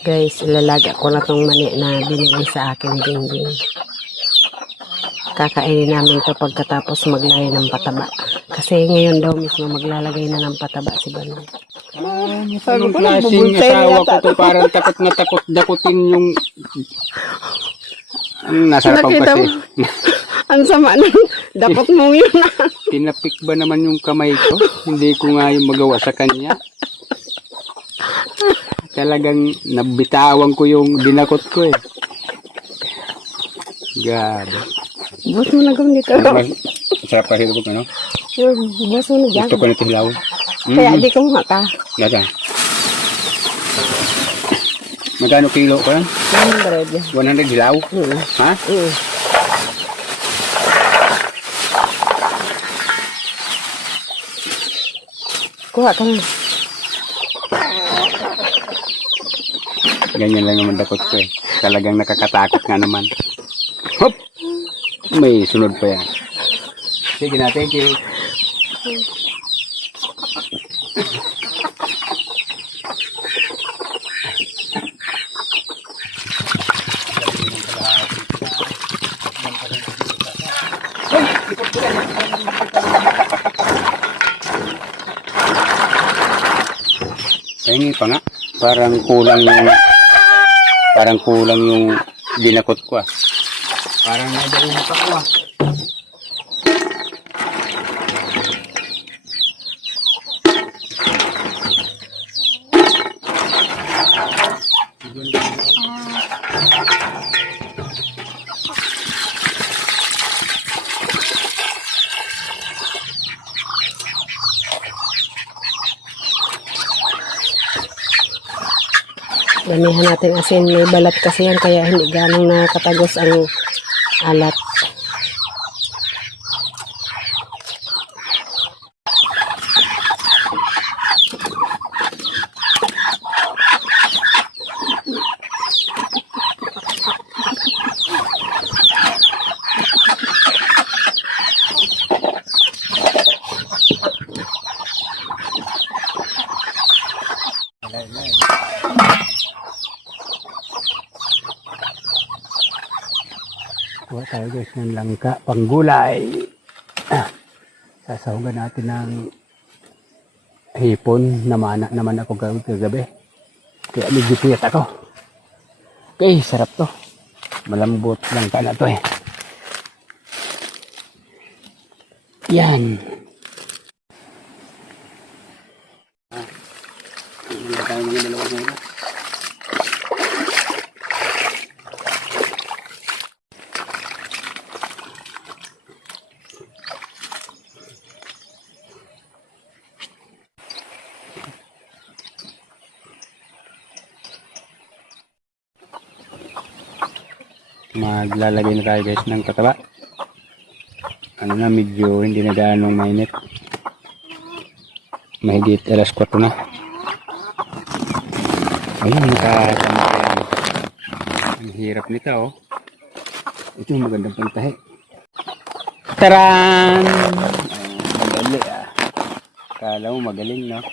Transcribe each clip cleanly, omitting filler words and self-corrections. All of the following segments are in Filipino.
Guys, ilalaga ko na tong mani na binigay sa akin Gingging. Kakainin namin to pagkatapos maglagay ng pataba. Kasi ngayon daw mismo maglalagay na ng pataba si Balong. Anong klaseng asawa ko to, parang takot na takot dakutin yung nasarapan Nakita kasi. mo? Ang sama nun. Dapat mo yun na. Tinapik ba naman yung kamay ko? Hindi ko nga yung magawa sa kanya. Talagang nabitawan ko yung dinakot ko eh. Gabi. Bus mo na gawin dito. Sarap kasi ito, ano? Yun, bus mo na dyan. Gusto ko nito hilaw. Kaya di ka maka. Lata. Magkano kilo ko yan? 100. 100 hilaw? Ha? Kuha ka na. Ganyan lang naman dakot ko eh. Talagang nakakatakot nga naman. Hop! May sunod pa yan. Sige na, thank you. Pahingi pa nga. Parang kulang yung dinakot ko ah. Parang nadaunit ako ah. Damihan natin asin. May balat kasi yan kaya hindi ganong nakatagos ang alat. Kuha tayo guys ng langka, panggulay. Sasahugan natin ng hipon. Namana naman ako kagabi. Kaya medyo puyat ako. Okay, sarap to. Malambot langka na to eh. Yan. Wala tayo mga dalawang ngayon. Maglalagay na tayo guys ng pataba. Ano na, medyo hindi na gaanong mainit. Mahigit alas 4 na. Ayun, nakatama yan. Ang hirap nito oh. Ito yung magandang pantahe. Taran! Madali ah. Kala mo magaling no?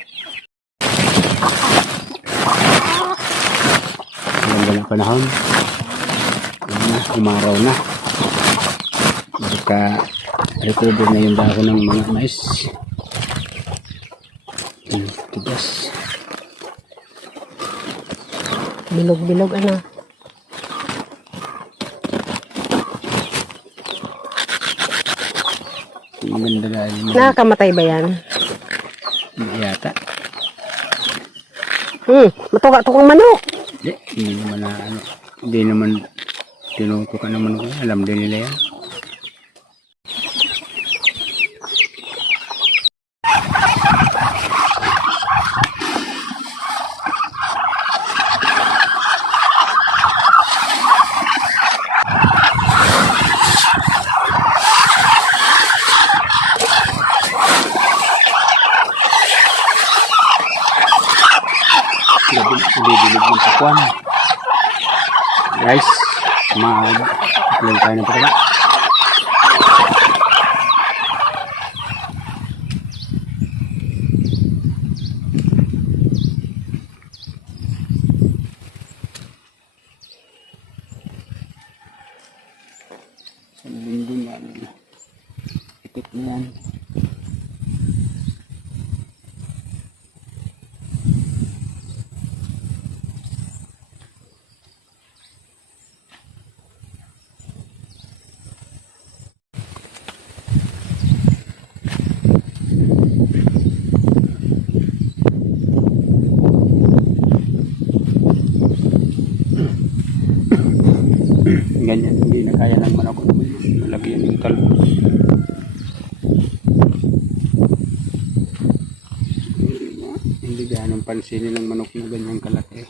Maganda ng panahon. Umaraw na. Recover na yung dahon ng mga mais. Tigas. Bilog-bilog ano. Maganda dahil Nakakamatay ba yan? hindi yata. Matuka-tukang manok. Hindi naman na ano. Hindi naman tinutukan naman ko. Alam din nila yan. Bibilog ng pakwan. Guys, mag-play tayo ng pataba. Yan. Ganyan, hindi na kaya ng manok. Malagyan yung talbos. Hindi ganang pansinin ng manok na ganyang kalaki.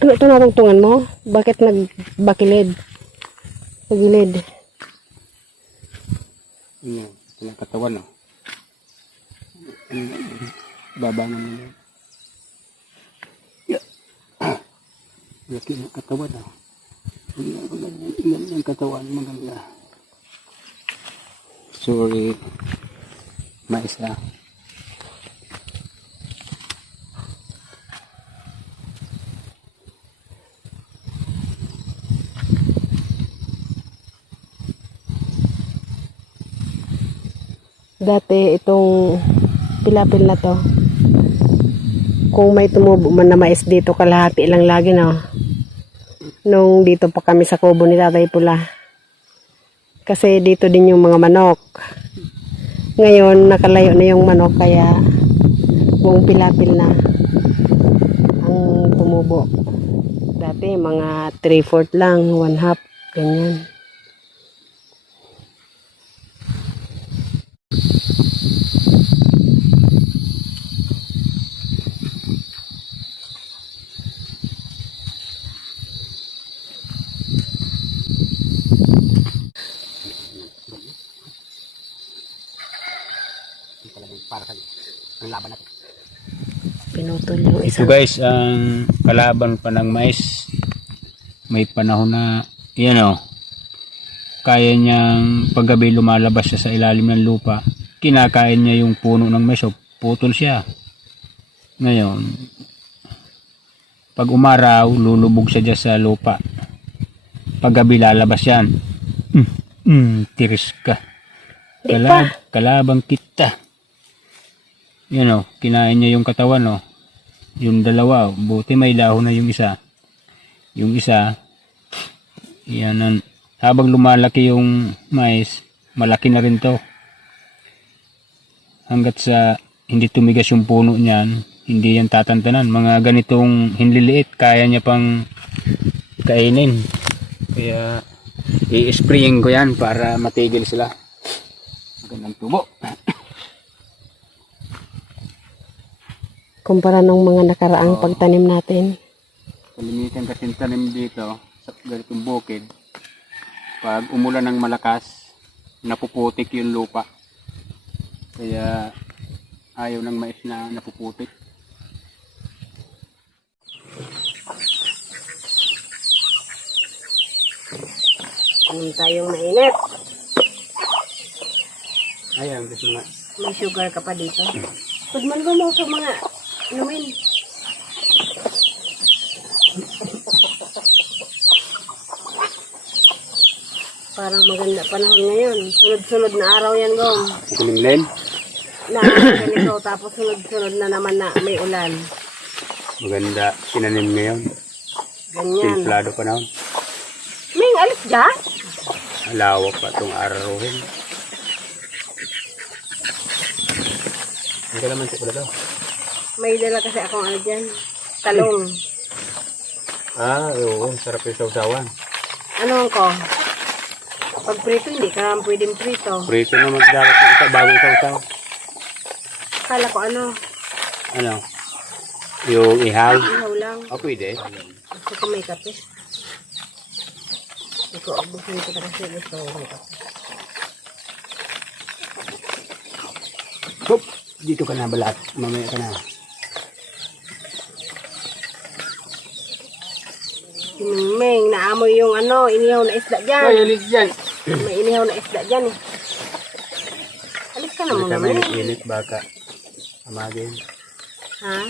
Ano ito natungtungan mo? Bakit nagbakilid? Pagilid. Yan, ito ng katawan, no? Babangan nila. Laki ng katawan, no? Yan yung katawan, maganda. Sorry. Maisa. Dati itong pilapil na to, kung may tumubo man na mais dito, kalahati lang lagi, no? Nung dito pa kami sa kubo ni Tatay Pula. Kasi dito din yung mga manok. Ngayon, nakalayo na yung manok, kaya buong pilapil na ang tumubo. Dati, mga 3/4 lang, 1/2, ganyan. Para sa ang laban natin. Pinutol yung Ito isang guys, ang kalaban pa ng mais. May panahon na, yan o, kaya niyang paggabi lumalabas siya sa ilalim ng lupa. Kinakain niya yung puno ng mais o putol siya. Ngayon, pag umaraw, lulubog siya dyan sa lupa. Paggabi lalabas yan. Tiris ka. Kalabang kita. Yan o, kinain niya yung katawan o. Yung dalawa, buti may dahon na yung isa. Yung isa, yan, habang lumalaki yung mais, malaki na rin to. Hanggat sa hindi tumigas yung puno niyan, hindi yan tatantanan. Mga ganitong hinliliit, kaya niya pang kainin. Kaya, i-spraying ko yan para matigil sila. Magandang tubo. kumpara nung mga nakaraang pagtanim natin. Kalimitan kasi tanim dito sa ganitong bukid. Pag umulan ng malakas, napuputik yung lupa. Kaya ayaw ng mais na napuputik. Anong tayong mainit? Ayan, gusto nga. May sugar ka pa dito. Pagman mo sa mga inumin. Parang maganda panahon ngayon. Sunod-sunod na araw yan, Gong. Kulimlen. Na ganito, tapos sunod-sunod na naman na may ulan. Maganda tinanim ngayon. Ganyan. Templado pa naman. Ming, alis dyan? Alawak pa itong araruhin. Hindi ka naman siya pala daw. May dala kasi akong ano dyan. Talong. Oo. Sarap yung sausawan. Ano ko? Pag prito, hindi ka naman pwedeng prito. Prito naman dapat yung isa bago sausaw. Kala ko ano, Ano? Yung ihaw. ihaw lang. Pwede. Gusto ko may kape. Hindi ko abusin ko kasi gusto ko may kape. Hop! Dito ka na balat. Mamaya ka na. Ming, naamoy yung ano, inihaw na isda dyan. Ay, alis dyan. May inihaw na isda dyan eh. Alis ka naman Kami naman. init baka. Amagin. Ha?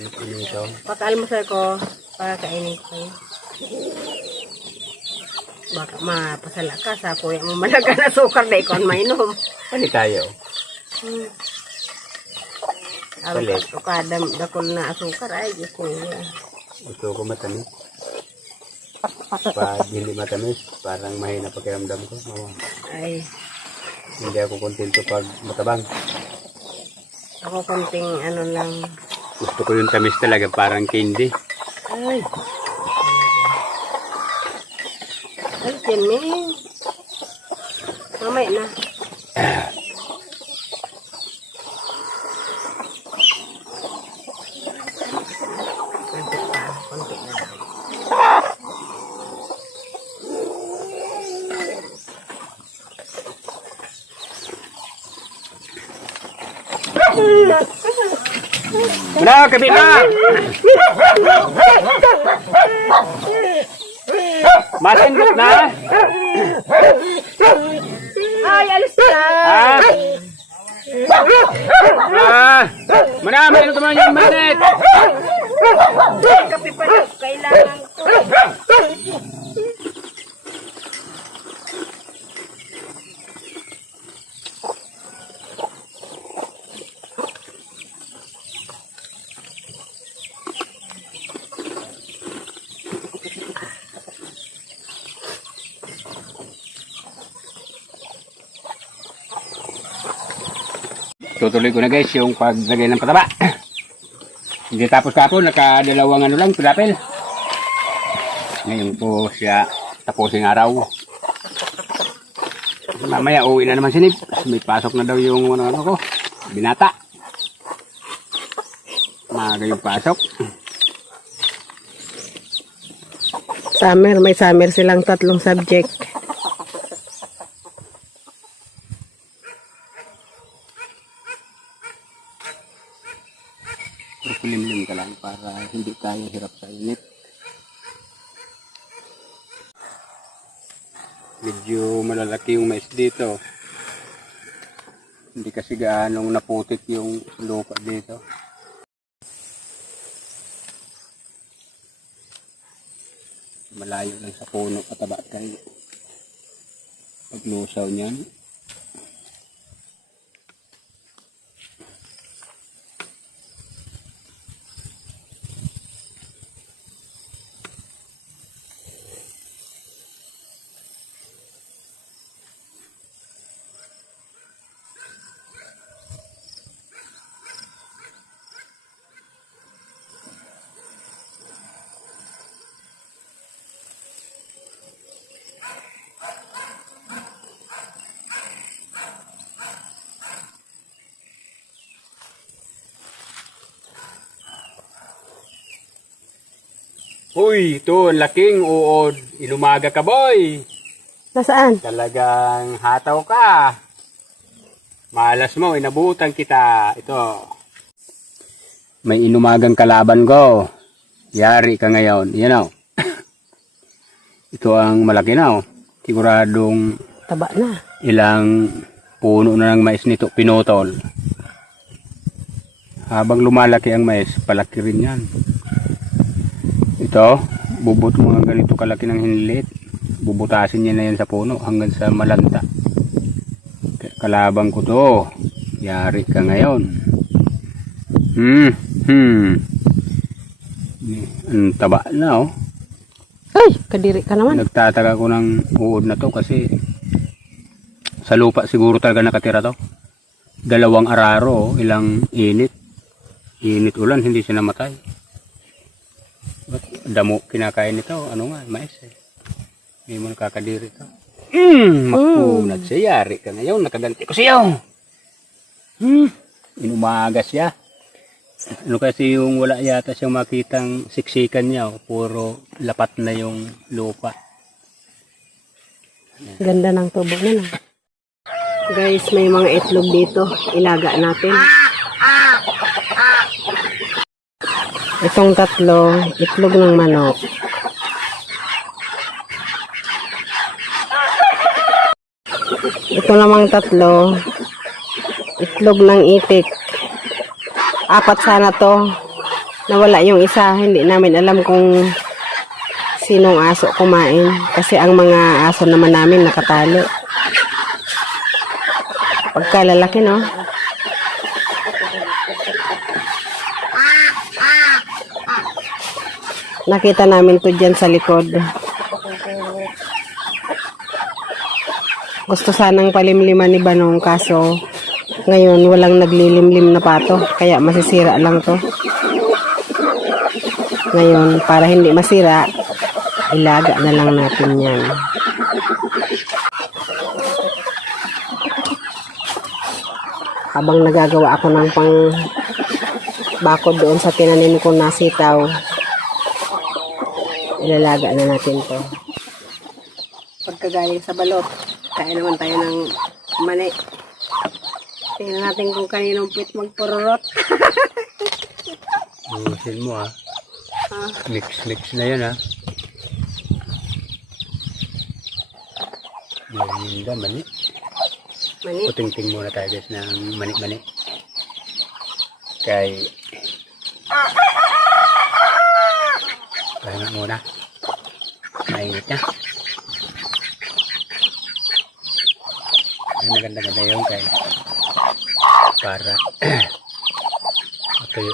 Init ito. Pag-almusal ko, para kainin ko kayo. Baka mapasala ka sa kuya mo malaga na sukar na ikaw ang mainom. Pali tayo. Alam ko kada dakol na asukar ay Diyos niya. Gusto ko matamis. Pag hindi matamis, parang mahina pakiramdam ko. Oo. Ay, Hindi ako kontento pag matabang. ako konting ano lang. Gusto ko yung tamis talaga, parang candy. Ay. Ay, Jenny. Mamay na. Konti pa, konti na lang. Wala, kabi na! Masindot na! Ay, alis na! Ah! Ah! Manamay na naman yung manet! Kape pa na, kailangan ko. Tutuloy ko na guys yung paglagay ng pataba. Hindi tapos kapon, nakadalawang ano lang, pilapil. Ngayon po siya tapusing araw. Mamaya uwi na naman si Nip. May pasok na daw yung ano ko, binata. Maaga yung pasok. Summer, may summer silang 3 subject. Kulimlim ka lang para hindi tayo hirap sa init. Medyo malalaki yung mais dito. Hindi kasi gaanong naputik yung lupa dito. Malayo lang sa puno pataba tayo. Paglusaw niyan. Uy, ito, ang laking uod. Inumaga ka, boy. Nasaan? Talagang hataw ka. Malas mo, inabutan kita. Ito. May inumagang kalaban ko. Yari ka ngayon. Yan o. Ito ang malaki na o. Siguradong Taba na. ilang puno na ng mais nito pinutol. Habang lumalaki ang mais, palaki rin yan. Ito, bubot mga ganito kalaki ng hinlit. Bubutasin niya na yan sa puno hanggang sa malanta. Kalabang ko to. Yari ka ngayon. Ang taba na oh. Ay, kadiri ka naman. Nagtataka ko ng uod na to kasi sa lupa siguro talaga nakatira to. 2 araro, ilang init. Init ulan, hindi siya namatay. Damo kinakain nito, ano nga, mais eh. Hindi mo nakakadiri ito. Makunat siya, yari ka ngayon, nakaganti ko siya. Inumaga siya. Ano kasi yung wala yata siyang makitang siksikan niya, oh. Puro lapat na yung lupa. Ganda ng tubo na lang. Guys, may mga itlog dito. Ilaga natin. Itong 3, itlog ng manok. Ito namang 3, itlog ng itik. 4 sana to. Nawala yung isa. Hindi namin alam kung sinong aso kumain. Kasi ang mga aso naman namin nakatali. Pagkalalaki, no? Nakita namin to dyan sa likod. Gusto sanang palimliman ni Banong kaso ngayon walang naglilimlim na pato. Kaya masisira lang to. Ngayon, para hindi masira, ilaga na lang natin yan. Habang nagagawa ako ng pang bakod doon sa tinanim ko na sitaw, ilalaga na natin to. Pagkagaling sa balot, kain naman tayo ng mani. Tingnan natin kung kaninong pit magpururot. Buusin mo ha. Mix na yan ha. Merinda, mani. Mani. Puting-ting muna tayo guys ng mani-mani. Kaya pahinga muna. Mainit na. Ay maganda-ganda yun kaya para tuyo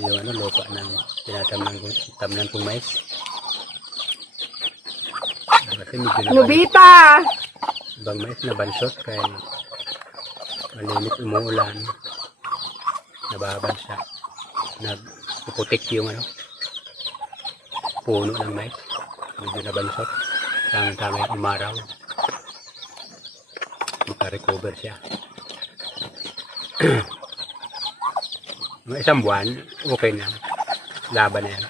yung ano, lupa ng tinatamnan kong mais. Kasi medyo Nobita! ibang mais na bansot kaya malimit umuulan, nababansa, nagpuputik yung ano, puno ng mais, medyo nabansot, tama yung umaraw, makarecover siya. Mga isang buwan, okay na. Laban na yan.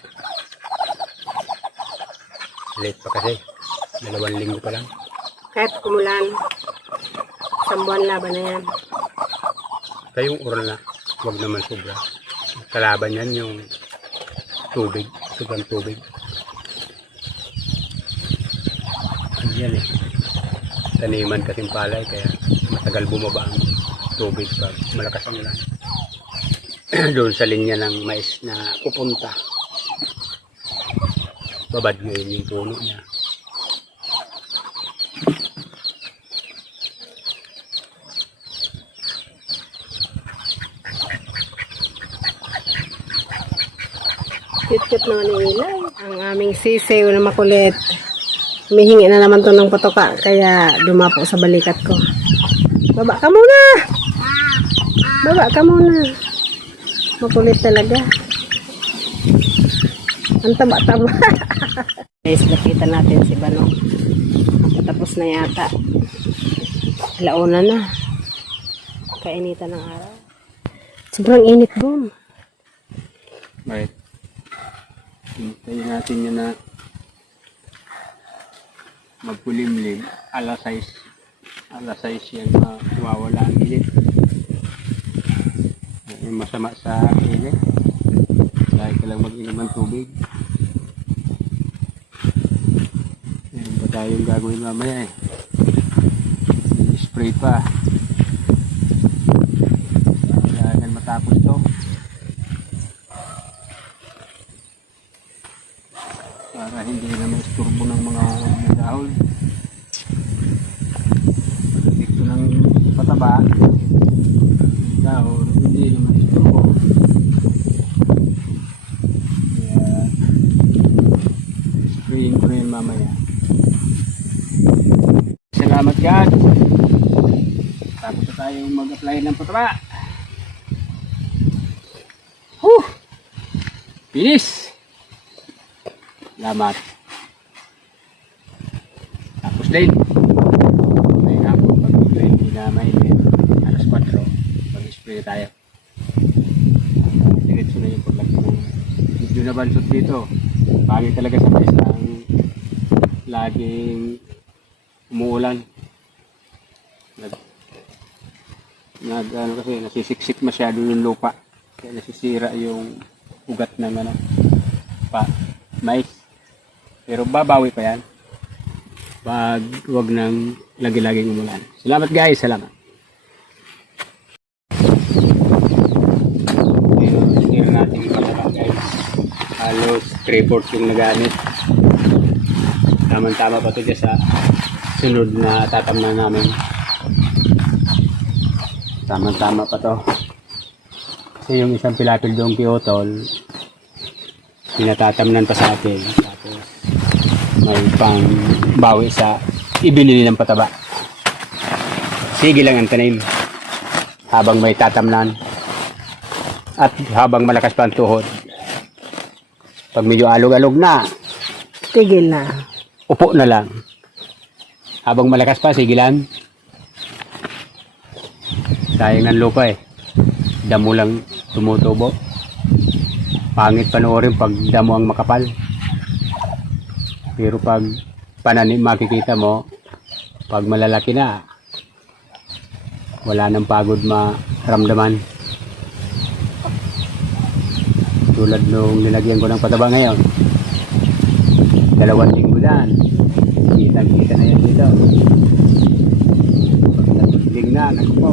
Late pa kasi. 2 linggo pa lang. Kahit kumulan, sambuan laban na yan. Kaya yung oral na, huwag naman sobra. Kalaban yan yung tubig. Sobrang tubig. Ano yan eh. Taniman kasing palay, kaya matagal bumaba ang tubig pag malakas ang ulan. Doon sa linya ng mais na pupunta. Babad ngayon yung puno niya. Cute-cute naman yung ilay. Ang aming sisiw na makulit. Humihingi na naman to ng patoka, kaya dumapo sa balikat ko. Baba ka muna! Baba ka muna! Makulit talaga. Ang taba-taba. Guys, nakita natin si Banong. Tapos na yata. Alauna na. Kainitan ng araw. Sobrang init, boom. Right. Hintayin natin yun na magpulimlim. Alas 6 yan mawawala ang init. Yung masama sa init. Dahil ka lang mag-inom ng tubig. Yan ba tayong gagawin mamaya eh. Spray pa. Kailangan matapos to. Para hindi na maisturbo ng mga dahon. Dito ng pataba. Dahon, hindi na maisturbo. Kaya, sprayin ko rin mamaya. Salamat God. Tapos na tayong mag-apply ng pataba. Finish! Salamat. Tapos din. May hapon pag-spray na may alas 4. Mag-spray tayo. Diretso na yung paglagpo. Medyo na bansot dito. Pagi talaga sa mais ang laging umuulan. Ano kasi nasisiksik masyado yung lupa. Kaya nasisira yung ugat ng ano mais. Pero babawi pa yan. Wag nang lagi-laging umulan. Salamat guys, salamat. Share natin yung palaman guys. halos 3/4 yung nagamit. Tama-tama pa to dyan sa sunod na tatamnan namin. Tama-tama pa to. Kasi yung isang pilapil doong kiotol, pinatatamnan pa sa akin. Tapos may pang bawi sa ibinili ng pataba. Sige lang ang tanim habang may tatamnan at habang malakas pa ang tuhod. Pag medyo alog-alog na, Tigil na. upo na lang. Habang malakas pa, sigilan. Sayang ng lupa eh. Damo lang tumutubo. Pangit panoorin pag damo ang makapal. Pero pag pananim makikita mo, pag malalaki na, wala nang pagod maramdaman. Tulad nung nilagyan ko ng pataba ngayon. 2 linggo yan. Kita na yan dito. Pag natutling na, naku po.